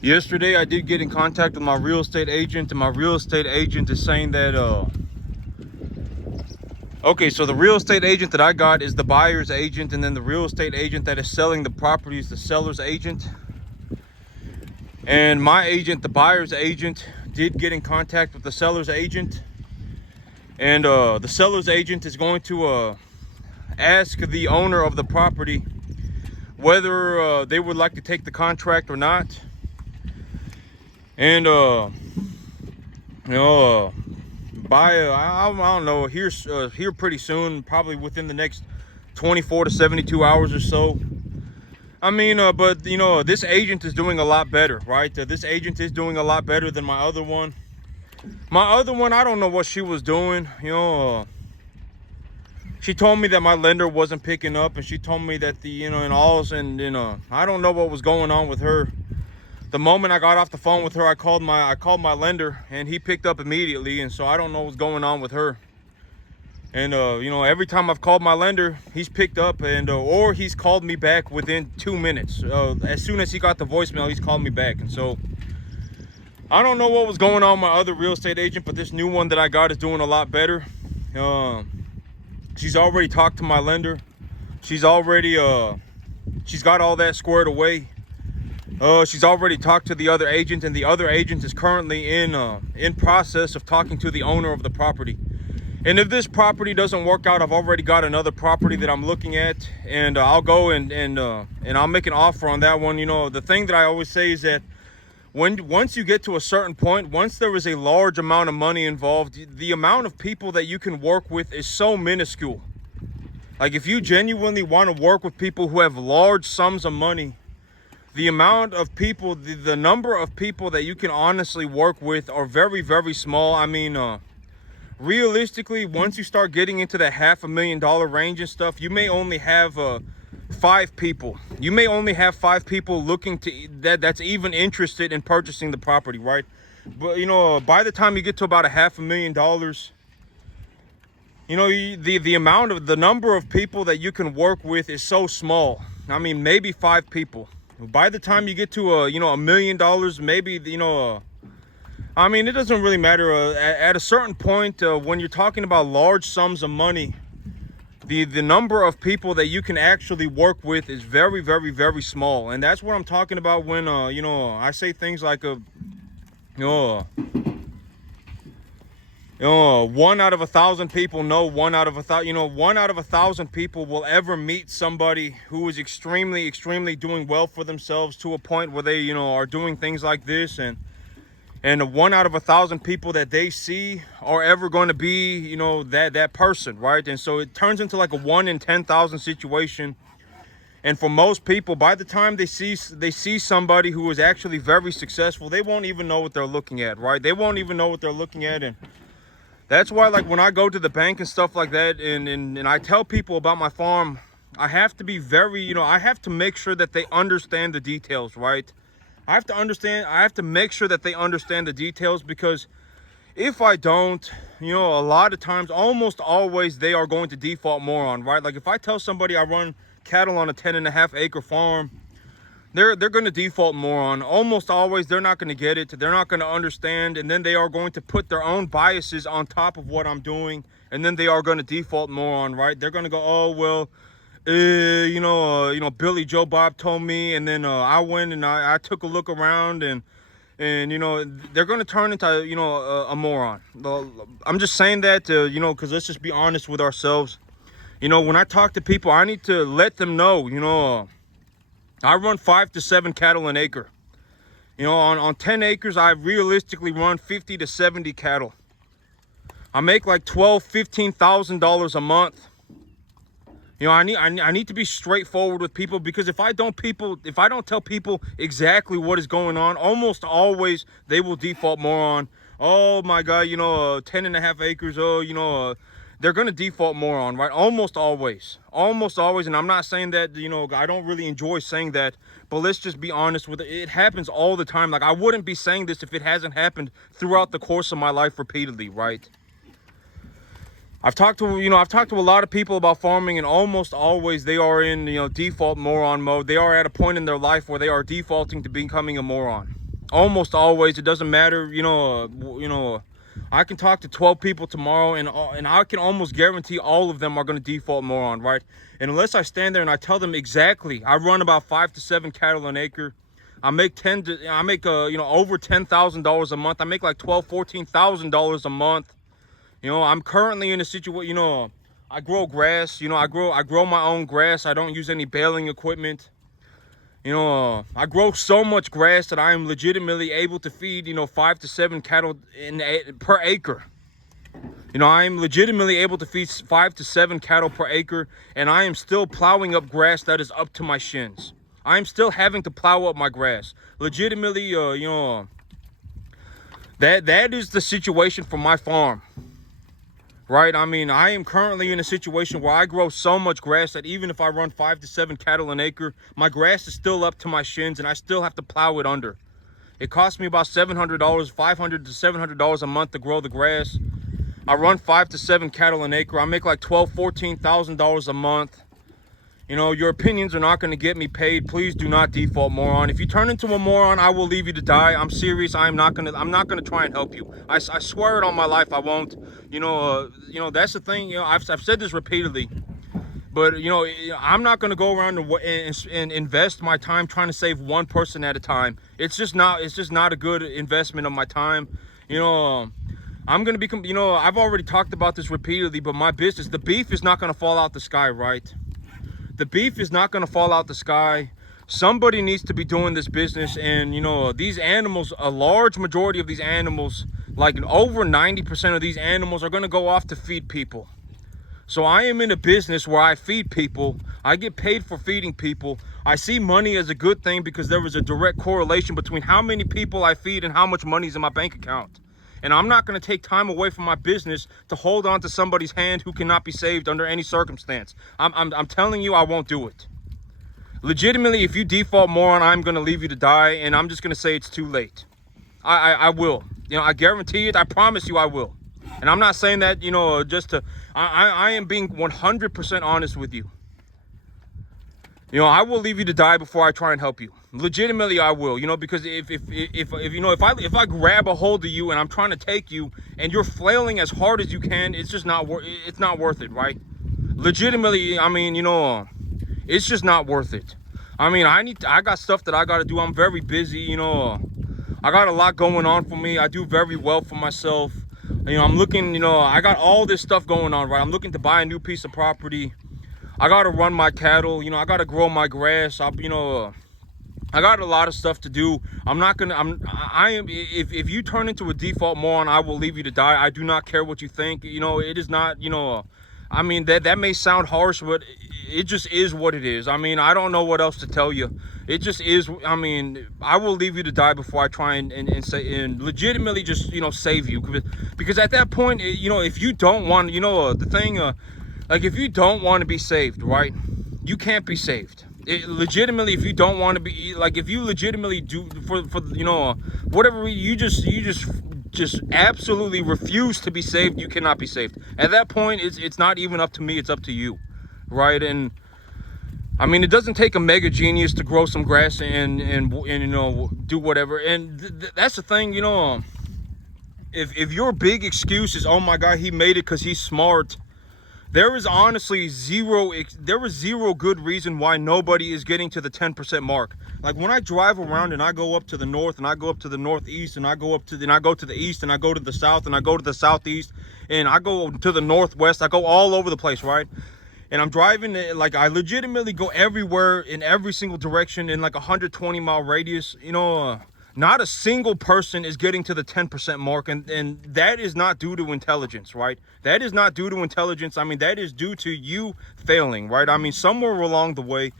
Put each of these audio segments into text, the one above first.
Yesterday, I did get in contact with my real estate agent, and my real estate agent is saying that, okay, so the real estate agent that I got is the buyer's agent, and then the real estate agent that is selling the property is the seller's agent. And my agent, the buyer's agent, did get in contact with the seller's agent. And the seller's agent is going to ask the owner of the property whether they would like to take the contract or not. And by I don't know, here pretty soon, probably within the next 24 to 72 hours or so. I mean, but this agent is doing a lot better, right? This agent is doing a lot better than my other one. My other one, I don't know what she was doing. She told me that my lender wasn't picking up, and she told me that I don't know what was going on with her. The moment I got off the phone with her, I called my lender, and he picked up immediately. And so I don't know what's going on with her. And every time I've called my lender, he's picked up, and or he's called me back within 2 minutes. As soon as he got the voicemail, he's called me back. And so I don't know what was going on with my other real estate agent, but this new one that I got is doing a lot better. She's already talked to my lender. She's got all that squared away. She's already talked to the other agent, and the other agent is currently in process of talking to the owner of the property. And if this property doesn't work out, I've already got another property that I'm looking at, and I'll go and I'll make an offer on that one. The thing that I always say is that once you get to a certain point, once there is a large amount of money involved, the amount of people that you can work with is so minuscule. Like, if you genuinely want to work with people who have large sums of money, the amount of people, the number of people that you can honestly work with are very, very small. I mean, realistically, once you start getting into the $500,000 range and stuff, you may only have 5 people. You may only have 5 people looking to that's even interested in purchasing the property, right? But by the time you get to about $500,000, the number of people that you can work with is so small. I mean, maybe 5 people. By the time you get to $1 million, maybe I mean, it doesn't really matter. At a certain point, when you're talking about large sums of money, the number of people that you can actually work with is very, very, very small. And that's what I'm talking about when I say things like 1 out of 1,000 people know 1 out of 1,000. 1 out of 1,000 people will ever meet somebody who is extremely, extremely doing well for themselves to a point where they are doing things like this, and 1 out of 1,000 people that they see are ever going to be that person, right? And so it turns into like a 1 in 10,000 situation. And for most people, by the time they see somebody who is actually very successful, they won't even know what they're looking at, right? They won't even know what they're looking at. And that's why, like, when I go to the bank and stuff like that, and I tell people about my farm, I have to be very, I have to make sure that they understand the details, right? I have to make sure that they understand the details, because if I don't, a lot of times, almost always, they are going to default moron, right? Like, if I tell somebody I run cattle on a 10.5 acre farm, they're going to default moron. Almost always, they're not going to get it. They're not going to understand. And then they are going to put their own biases on top of what I'm doing. And then they are going to default moron, right? They're going to go, oh, well, Billy Joe Bob told me. And then I went and I took a look around, and they're going to turn into, a moron. I'm just saying that, because let's just be honest with ourselves. When I talk to people, I need to let them know, I run 5 to 7 cattle an acre. On 10 acres, I realistically run 50 to 70 cattle. I make like $12,000-$15,000 a month. I need to be straightforward with people, because if I don't tell people exactly what is going on, almost always they will default moron. Oh my God, 10.5 acres. They're going to default moron, right? Almost always. And I'm not saying that, I don't really enjoy saying that, but let's just be honest with it. It happens all the time. Like, I wouldn't be saying this if it hasn't happened throughout the course of my life repeatedly, right? I've talked to a lot of people about farming, and almost always they are in, default moron mode. They are at a point in their life where they are defaulting to becoming a moron. Almost always. It doesn't matter. I can talk to 12 people tomorrow, and I can almost guarantee all of them are going to default moron, right? And unless I stand there and I tell them exactly, I run about 5 to 7 cattle an acre. I make over $10,000 a month. I make like $14,000 a month. I'm currently in a situation. I grow grass. I grow my own grass. I don't use any baling equipment. I grow so much grass that I am legitimately able to feed 5 to 7 cattle per acre. I am legitimately able to feed 5 to 7 cattle per acre, and I am still plowing up grass that is up to my shins. I'm still having to plow up my grass. Legitimately, that is the situation for my farm. Right? I mean, I am currently in a situation where I grow so much grass that even if I run 5 to 7 cattle an acre, my grass is still up to my shins and I still have to plow it under. It costs me about $700, $500 to $700 a month to grow the grass. I run 5 to 7 cattle an acre. I make like $12,000-$14,000 a month. Your opinions are not going to get me paid. Please do not default, moron. If you turn into a moron, I will leave you to die. I'm serious. I'm not gonna try and help you. I swear it on my life, I won't. That's the thing. I've said this repeatedly, but I'm not gonna go around and invest my time trying to save one person at a time. It's just not a good investment of my time. I'm gonna become. I've already talked about this repeatedly, but my business, the beef is not gonna fall out the sky, right? The beef is not going to fall out the sky. Somebody needs to be doing this business. And, these animals, a large majority of these animals, like over 90% of these animals are going to go off to feed people. So I am in a business where I feed people. I get paid for feeding people. I see money as a good thing because there is a direct correlation between how many people I feed and how much money is in my bank account. And I'm not going to take time away from my business to hold on to somebody's hand who cannot be saved under any circumstance. I'm telling you, I won't do it. Legitimately, if you default, moron, I'm going to leave you to die, and I'm just going to say it's too late. I will. I guarantee it. I promise you I will. And I'm not saying that, just to... I am being 100% honest with you. I will leave you to die before I try and help you. Legitimately, I will. Because if I grab a hold of you and I'm trying to take you and you're flailing as hard as you can, it's just not it's not worth it, right? Legitimately, I mean, it's just not worth it. I mean, I got stuff that I got to do. I'm very busy. I got a lot going on for me. I do very well for myself. I'm looking. I got all this stuff going on, right? I'm looking to buy a new piece of property. I gotta run my cattle, I gotta grow my grass. I got a lot of stuff to do. If you turn into a default moron, I will leave you to die. I do not care what you think. It is not, I mean, that may sound harsh, but it just is what it is. I mean, I don't know what else to tell you. It just is. I mean, I will leave you to die before I try and say, and legitimately just, save you. Because at that point, if you don't want, the thing, like, if you don't want to be saved, right, you can't be saved. Legitimately, if you don't want to be, like, if you legitimately do for whatever you just absolutely refuse to be saved, you cannot be saved. At that point, it's not even up to me, it's up to you, right? And I mean, it doesn't take a mega genius to grow some grass and do whatever. And that's the thing, if your big excuse is, oh my God, he made it because he's smart, there is honestly zero good reason why nobody is getting to the 10% mark. Like, when I drive around and I go up to the north and I go up to the northeast and I go to the east and I go to the south and I go to the southeast and I go to the northwest, I go all over the place, right? And I'm driving, like, I legitimately go everywhere in every single direction in like a 120-mile radius. Not a single person is getting to the 10% mark, and that is not due to intelligence, right? That is not due to intelligence. I mean, that is due to you failing, right? I mean, somewhere along the way,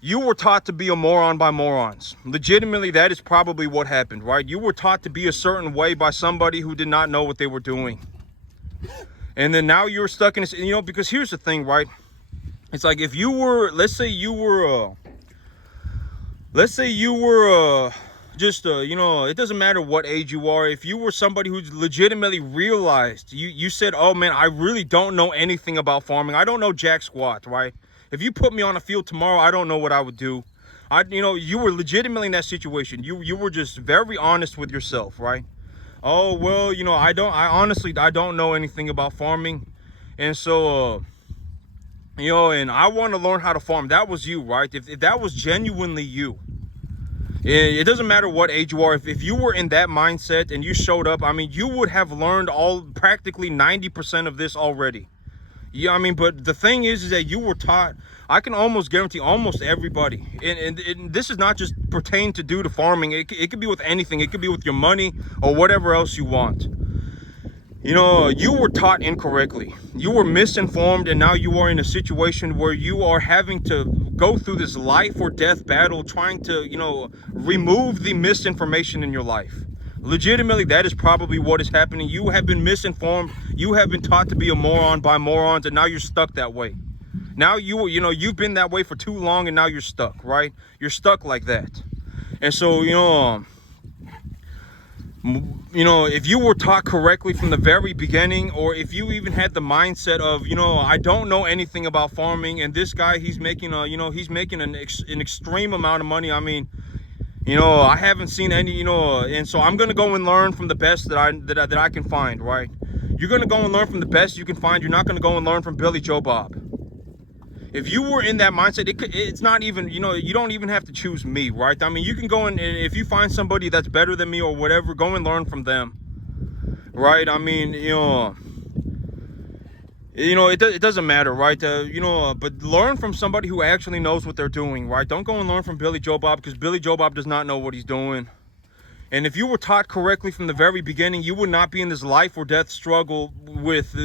you were taught to be a moron by morons. Legitimately, that is probably what happened, right? You were taught to be a certain way by somebody who did not know what they were doing. And then now you're stuck in this, because here's the thing, right? It's like, if you were, let's say you were just it doesn't matter what age you are. If you were somebody who legitimately realized, you said, oh man, I really don't know anything about farming, I don't know jack squat, right? If you put me on a field tomorrow, I don't know what I would do. You were legitimately in that situation. You were just very honest with yourself, right? Oh, well, I don't know anything about farming. And so, and I want to learn how to farm. That was you, right? If that was genuinely you, it doesn't matter what age you are. If you were in that mindset and you showed up, I mean, you would have learned practically 90% of this already. Yeah, I mean, but the thing is that you were taught. I can almost guarantee almost everybody, and this is not just pertain to do to farming. It could be with anything. It could be with your money or whatever else you want. You were taught incorrectly. You were misinformed, and now you are in a situation where you are having to go through this life or death battle trying to, remove the misinformation in your life. Legitimately, that is probably what is happening. You have been misinformed. You have been taught to be a moron by morons, and now you're stuck that way. Now you've been that way for too long, and now you're stuck, right? You're stuck like that. And so, if you were taught correctly from the very beginning, or if you even had the mindset of, I don't know anything about farming, and this guy, he's making an extreme amount of money. I mean, I haven't seen any, and so I'm gonna go and learn from the best that I can find, right? You're gonna go and learn from the best you can find. You're not gonna go and learn from Billy Joe Bob. If you were in that mindset, it's not even, you don't even have to choose me, right? I mean, you can go and if you find somebody that's better than me or whatever, go and learn from them, right? I mean, it doesn't matter, right? But learn from somebody who actually knows what they're doing, right? Don't go and learn from Billy Joe Bob, because Billy Joe Bob does not know what he's doing. And if you were taught correctly from the very beginning, you would not be in this life or death struggle with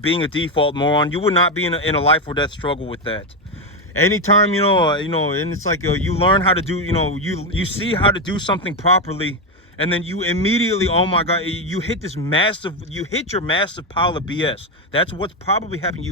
being a default moron. You would not be in a life or death struggle with that. Anytime, and it's like you learn how to do, you see how to do something properly, and then you immediately, oh my God, you hit your massive pile of BS. That's what's probably happened.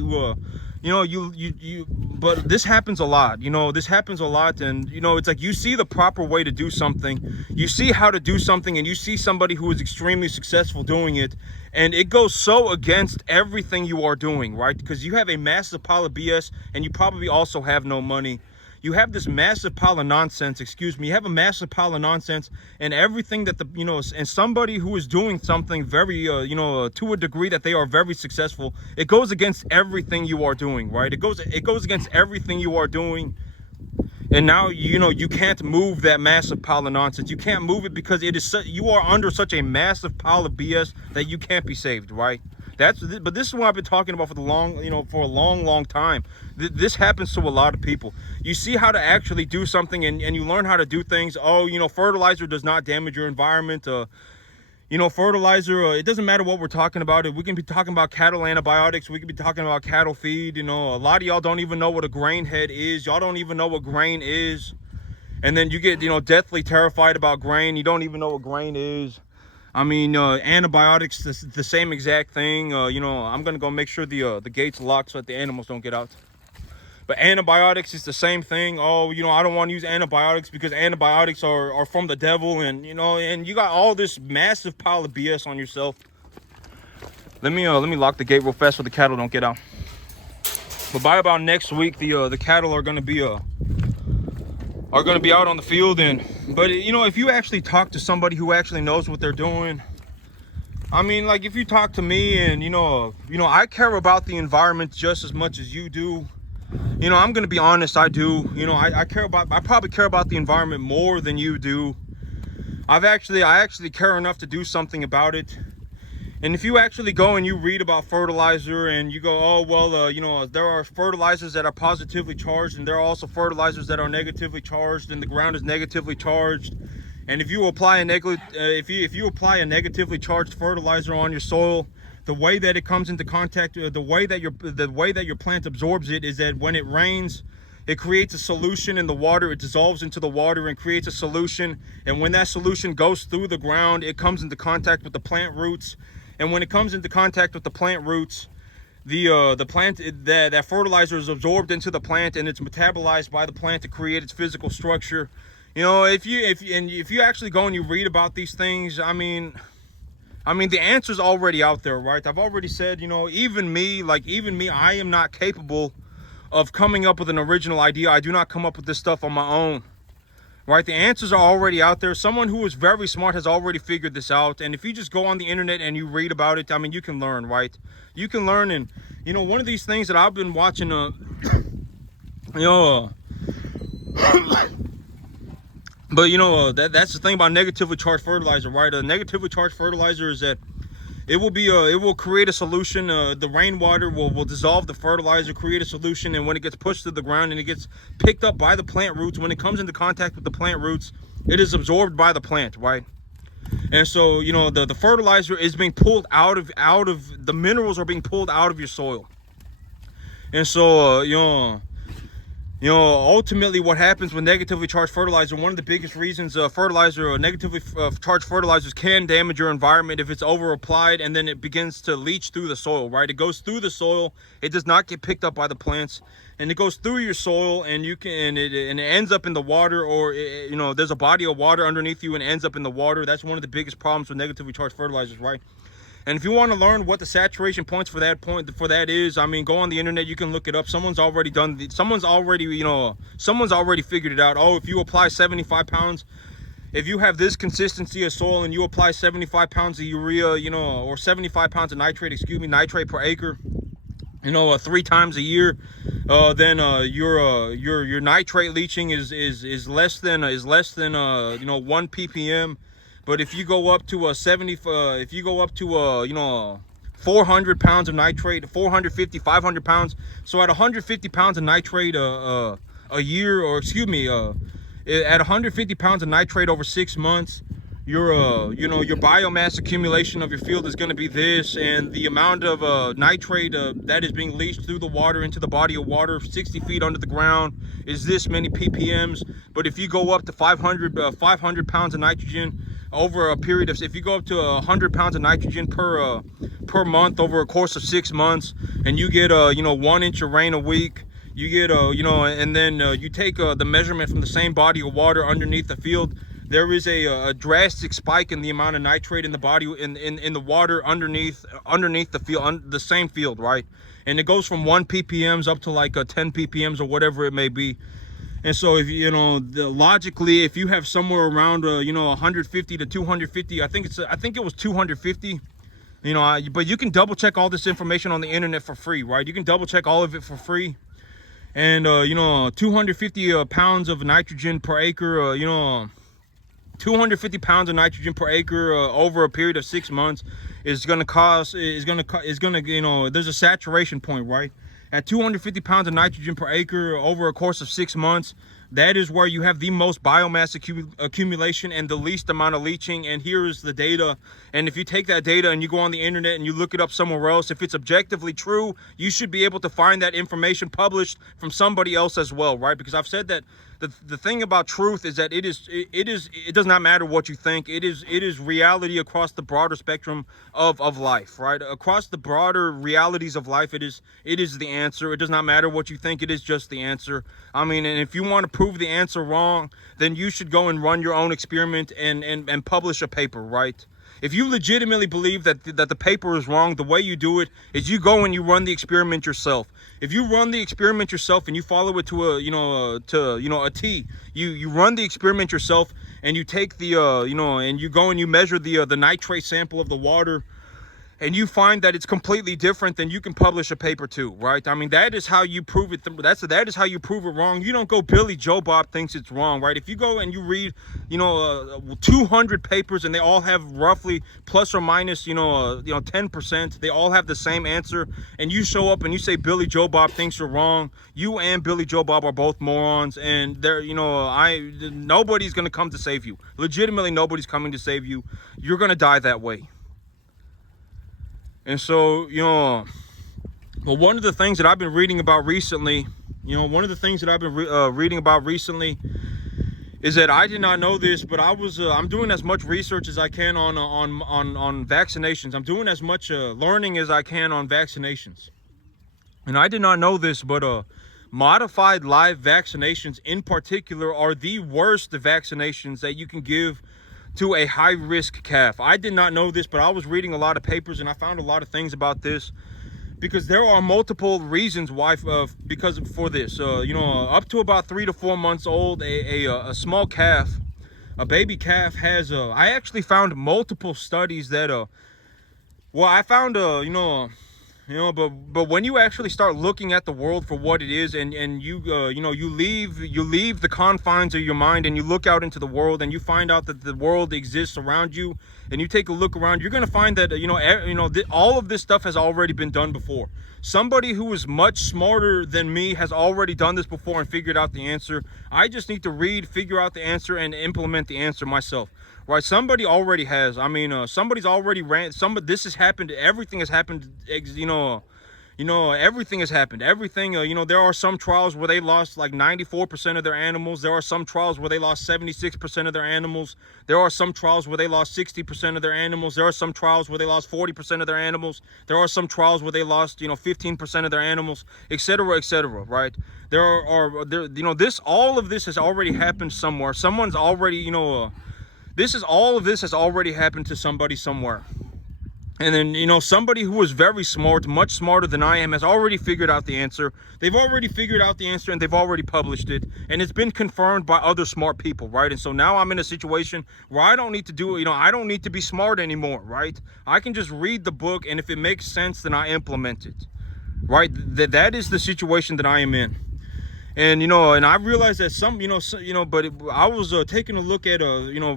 But this happens a lot. This happens a lot, and it's like you see the proper way to do something, you see how to do something, and you see somebody who is extremely successful doing it, and it goes so against everything you are doing, right? Because you have a massive pile of BS, and you probably also have no money. You have this massive pile of nonsense, you have a massive pile of nonsense, and everything that and somebody who is doing something very, to a degree that they are very successful, it goes against everything you are doing, right? It goes against everything you are doing. And now, you can't move that massive pile of nonsense. You can't move it because you are under such a massive pile of BS that you can't be saved, right? But this is what I've been talking about for a long time. This happens to a lot of people. You see how to actually do something, and you learn how to do things. Oh, fertilizer does not damage your environment. Fertilizer, it doesn't matter what we're talking about. We can be talking about cattle antibiotics. We can be talking about cattle feed. A lot of y'all don't even know what a grain head is. Y'all don't even know what grain is. And then you get, deathly terrified about grain. You don't even know what grain is. I mean, antibiotics, the same exact thing. I'm going to go make sure the gate's locked so that the animals don't get out. But antibiotics is the same thing. Oh, I don't want to use antibiotics because antibiotics are from the devil. And, and you got all this massive pile of BS on yourself. Let me lock the gate real fast so the cattle don't get out. But by about next week, the cattle are going to be out on the field. But if you actually talk to somebody who actually knows what they're doing, I mean, like if you talk to me and I care about the environment just as much as you do. I'm gonna be honest, I do. I probably care about the environment more than you do. I actually care enough to do something about it. And if you actually go and you read about fertilizer and you go, oh, well, there are fertilizers that are positively charged, and there are also fertilizers that are negatively charged, and the ground is negatively charged. And if you apply a negatively charged fertilizer on your soil, the way that it comes into contact, the way that your plant absorbs it is that when it rains, it creates a solution in the water. It dissolves into the water and creates a solution. And when that solution goes through the ground, it comes into contact with the plant roots. And when it comes into contact with the plant roots, that fertilizer is absorbed into the plant, and it's metabolized by the plant to create its physical structure. If you actually go and you read about these things, I mean, the answer's already out there, right? I've already said, even me, I am not capable of coming up with an original idea. I do not come up with this stuff on my own. right? The answers are already out there. Someone who is very smart has already figured this out. And if you just go on the internet and you read about it, I mean, you can learn, right? You can learn. And, you know, one of these things that I've been watching, but, you know, that's the thing about negatively charged fertilizer, right? A negatively charged fertilizer is that it will create a solution. The rainwater will dissolve the fertilizer, create a solution, and when it gets pushed to the ground and it gets picked up by the plant roots, when it comes into contact with the plant roots, it is absorbed by the plant, right? And so, you know, the fertilizer is being pulled out of the minerals are being pulled out of your soil. And so, ultimately what happens with negatively charged fertilizer, one of the biggest reasons negatively charged fertilizers can damage your environment if it's over applied and then it begins to leach through the soil, right? It goes through the soil, it does not get picked up by the plants, and it goes through your soil, and it ends up in the water, or there's a body of water underneath you and it ends up in the water. That's one of the biggest problems with negatively charged fertilizers, right? And if you want to learn what the saturation points for that is, I mean, go on the internet, you can look it up. Someone's already figured it out. Oh, if you apply 75 pounds, if you have this consistency of soil and you apply 75 pounds of urea, or 75 pounds of nitrate per acre, 3 times a year, then your nitrate leaching is less than 1 ppm. But if you go up to 400 pounds of nitrate, 450, 500 pounds, so at 150 pounds of nitrate a year, at 150 pounds of nitrate over 6 months, your biomass accumulation of your field is going to be this, and the amount of nitrate that is being leached through the water into the body of water 60 feet under the ground is this many ppms. But if you go up to 500 pounds of nitrogen over a period of, if you go up to 100 pounds of nitrogen per month over a course of 6 months, and you get 1 inch of rain a week, you get and then you take the measurement from the same body of water underneath the field, there is a drastic spike in the amount of nitrate in the body in the water underneath the field, the same field, right? And it goes from 1 ppms up to like 10 ppms or whatever it may be. And so if logically, if you have somewhere around 150 to 250, I think it was 250, but you can double check all this information on the internet for free, right? You can double check all of it for free. And 250 pounds of nitrogen per acre, 250 pounds of nitrogen per acre over a period of 6 months is gonna there's a saturation point, right? At 250 pounds of nitrogen per acre over a course of 6 months, that is where you have the most biomass accumulation and the least amount of leaching. And here is the data. And if you take that data and you go on the internet and you look it up somewhere else, if it's objectively true, you should be able to find that information published from somebody else as well, right? Because I've said that the thing about truth is that it does not matter what you think. It is reality across the broader spectrum of life, right? Across the broader realities of life, it is the answer. It does not matter what you think. It is just the answer. I mean, and if you want to prove the answer wrong, then you should go and run your own experiment and publish a paper, right? If you legitimately believe that the paper is wrong, the way you do it is you go and you run the experiment yourself. If you run the experiment yourself and you follow it to a T, you run the experiment yourself and you take the and you go and you measure the nitrate sample of the water, and you find that it's completely different, then you can publish a paper too, right? I mean, that is how you prove it. That is how you prove it wrong. You don't go Billy Joe Bob thinks it's wrong, right? If you go and you read 200 papers and they all have roughly plus or minus 10%, they all have the same answer, and you show up and you say Billy Joe Bob thinks you're wrong, you and Billy Joe Bob are both morons, and nobody's gonna come to save you. Legitimately, nobody's coming to save you. You're gonna die that way. And so, but one of the things that I've been reading about recently, is that I did not know this, but I'm doing as much research as I can on vaccinations. I'm doing as much learning as I can on vaccinations. And I did not know this, but modified live vaccinations in particular are the worst vaccinations that you can give to a high-risk calf. I did not know this, but I was reading a lot of papers and I found a lot of things about this. because there are multiple reasons why, because for this. You know, up to about 3 to 4 months old, a small calf, a baby calf has. I actually found multiple studies that. Well, I found. But when you actually start looking at the world for what it is, and you you leave the confines of your mind and you look out into the world and you find out that the world exists around you, and you take a look around, you're gonna find that all of this stuff has already been done before. Somebody who is much smarter than me has already done this before and figured out the answer. I just need to read, figure out the answer, and implement the answer myself. Right, somebody already has. I mean, somebody's already ran. This has happened. Everything has happened. Everything has happened. Everything. There are some trials where they lost like 94% of their animals. There are some trials where they lost 76% of their animals. There are some trials where they lost 60% of their animals. There are some trials where they lost 40% of their animals. There are some trials where they lost 15% of their animals, etc., etc. Right? All of this has already happened somewhere. Someone's already all of this has already happened to somebody somewhere. And then, somebody who is very smart, much smarter than I am, has already figured out the answer. They've already figured out the answer and they've already published it. And it's been confirmed by other smart people, right? And so now I'm in a situation where I don't need to do it. I don't need to be smart anymore, right? I can just read the book, and if it makes sense, then I implement it, right? That is the situation that I am in. And and I realized that I was taking a look at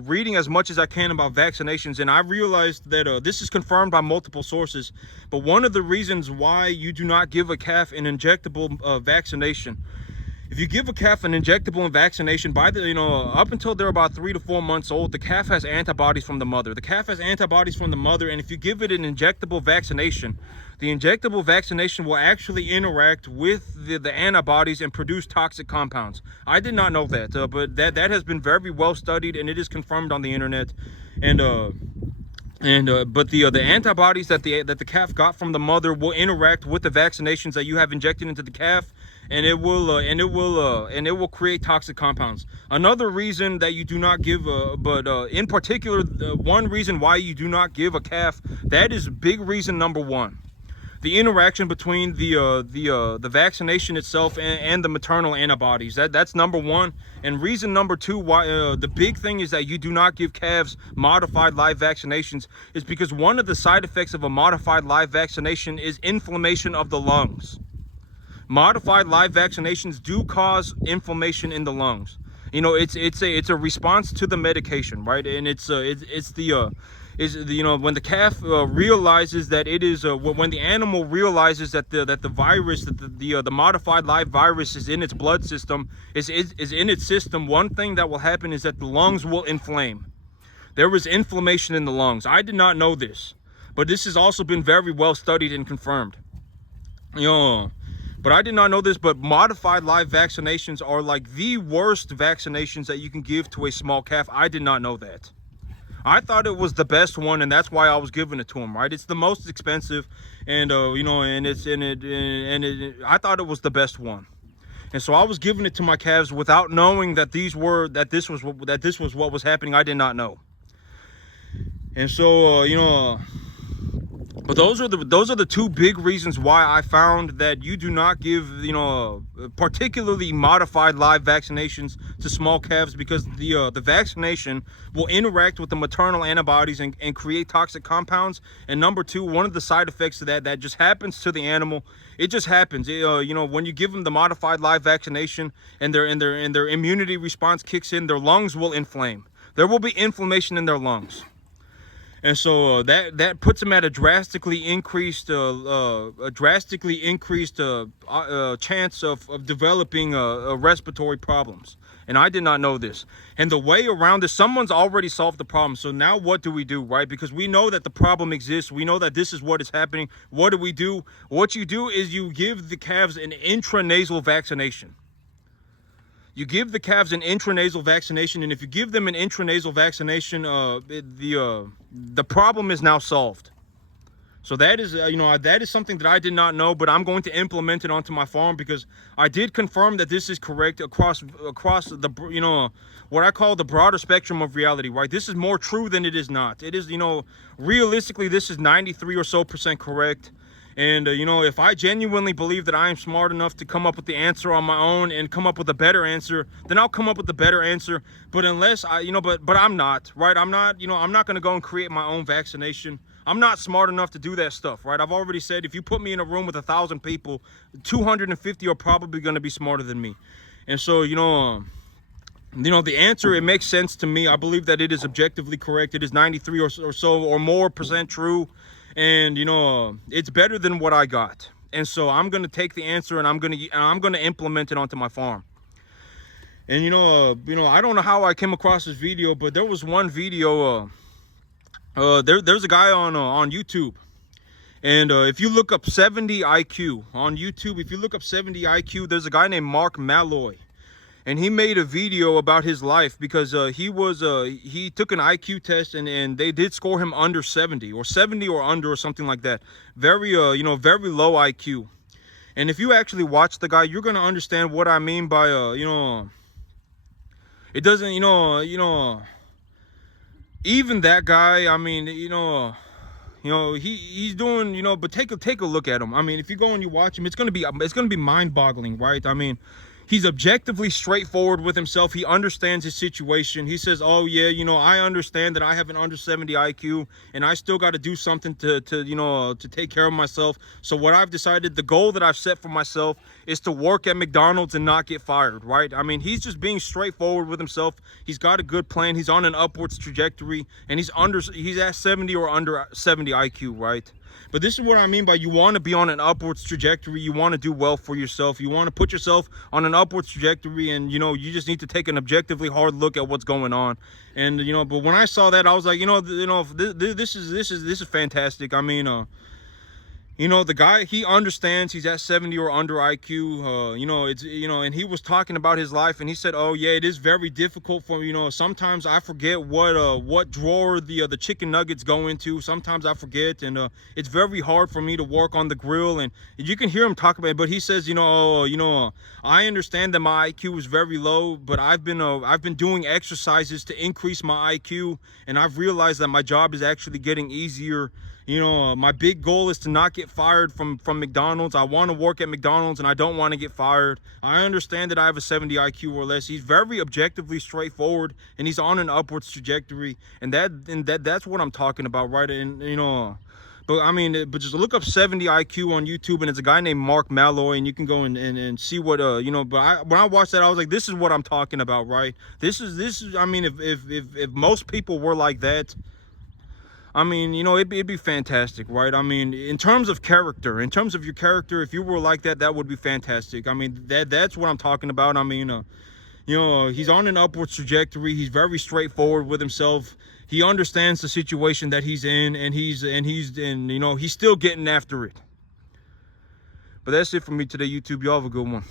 reading as much as I can about vaccinations, and I realized that this is confirmed by multiple sources. But one of the reasons why you do not give a calf an injectable vaccination, if you give a calf an injectable vaccination, by the up until they're about 3 to 4 months old, the calf has antibodies from the mother. The calf has antibodies from the mother, and if you give it an injectable vaccination, the injectable vaccination will actually interact with the antibodies and produce toxic compounds. I did not know that, but that has been very well studied, and it is confirmed on the internet. But the antibodies that the calf got from the mother will interact with the vaccinations that you have injected into the calf, and it will create toxic compounds. Another reason that you do not give, in particular, one reason why you do not give a calf, that is big reason number one. The interaction between the vaccination itself and the maternal antibodies. That's number one. And reason number two why the big thing is that you do not give calves modified live vaccinations is because one of the side effects of a modified live vaccination is inflammation of the lungs. Modified live vaccinations do cause inflammation in the lungs. It's a response to the medication, right? And when the calf realizes that it is when the animal realizes that the virus, that the modified live virus is in its blood system, is in its system, one thing that will happen is that the lungs will inflame. There is inflammation in the lungs. I did not know this, but this has also been very well studied and confirmed. But I did not know this, but modified live vaccinations are like the worst vaccinations that you can give to a small calf. I did not know that. I thought it was the best one, and that's why I was giving it to him, right? It's the most expensive, and I thought it was the best one. And so I was giving it to my calves without knowing that this was what was happening. I did not know. And so but those are the two big reasons why I found that you do not give particularly modified live vaccinations to small calves, because the vaccination will interact with the maternal antibodies and create toxic compounds. And number two, one of the side effects of that just happens to the animal. It just happens. When you give them the modified live vaccination and their immunity response kicks in, their lungs will inflame. There will be inflammation in their lungs. And so that puts them at a drastically increased chance of developing respiratory problems. And I did not know this. And the way around this, someone's already solved the problem. So now what do we do, right? Because we know that the problem exists. We know that this is what is happening. What do we do? What you do is you give the calves an intranasal vaccination. You give the calves an intranasal vaccination, and if you give them an intranasal vaccination, the problem is now solved. So that is something that I did not know, but I'm going to implement it onto my farm, because I did confirm that this is correct across the what I call the broader spectrum of reality, right? This is more true than it is not. It is realistically, this is 93% or so correct. And, you know, if I genuinely believe that I am smart enough to come up with the answer on my own and come up with a better answer, then I'll come up with the better answer. But unless I, you know, but I'm not, right? I'm not, you know, I'm not going to go and create my own vaccination. I'm not smart enough to do that stuff, right? I've already said, if you put me in a room with 1,000 people, 250 are probably going to be smarter than me. And so, you know, the answer, it makes sense to me. I believe that it is objectively correct. It is 93 or so or more % true. And, you know, it's better than what I got. And so I'm going to take the answer and I'm going to implement it onto my farm. And, you know, I don't know how I came across this video, but there was one video, there's a guy on YouTube. And if you look up 70 IQ on YouTube, if you look up 70 IQ, there's a guy named Mark Malloy. And he made a video about his life because he took an IQ test and they did score him under 70 or under or something like that. Very, very low IQ. And if you actually watch the guy, you're going to understand what I mean by, it doesn't, even that guy, I mean, he's doing, but take a look at him. I mean, if you go and you watch him, it's going to be mind-boggling, right? I mean, he's objectively straightforward with himself. He understands his situation. He says, oh yeah, I understand that I have an under 70 IQ and I still got to do something to take care of myself. So what I've decided, the goal that I've set for myself is to work at McDonald's and not get fired, right? I mean, he's just being straightforward with himself. He's got a good plan. He's on an upwards trajectory and he's at 70 or under 70 IQ, right? But this is what I mean by, you want to be on an upwards trajectory. You want to do well for yourself. You want to put yourself on an upwards trajectory, and you just need to take an objectively hard look at what's going on. And but when I saw that, I was like, this is fantastic. I mean, the guy, he understands he's at 70 or under IQ. And he was talking about his life, and he said, oh yeah, it is very difficult for, sometimes I forget what drawer the chicken nuggets go into. Sometimes I forget, and it's very hard for me to work on the grill. And you can hear him talk about it, but he says, I understand that my IQ is very low, but I've been doing exercises to increase my IQ, and I've realized that my job is actually getting easier. My big goal is to not get fired from McDonald's. I want to work at McDonald's and I don't want to get fired. I understand that I have a 70 IQ or less. He's very objectively straightforward and he's on an upwards trajectory. And that's what I'm talking about, right? And, but just look up 70 IQ on YouTube, and it's a guy named Mark Malloy, and you can go and see what, when I watched that, I was like, this is what I'm talking about, right? This is, I mean, if most people were like that, I mean, it'd be fantastic, right? I mean, in terms of character, your character, if you were like that, that would be fantastic. I mean, that's what I'm talking about. I mean, he's on an upwards trajectory. He's very straightforward with himself. He understands the situation that he's in, and he's still getting after it. But that's it for me today, YouTube. Y'all have a good one.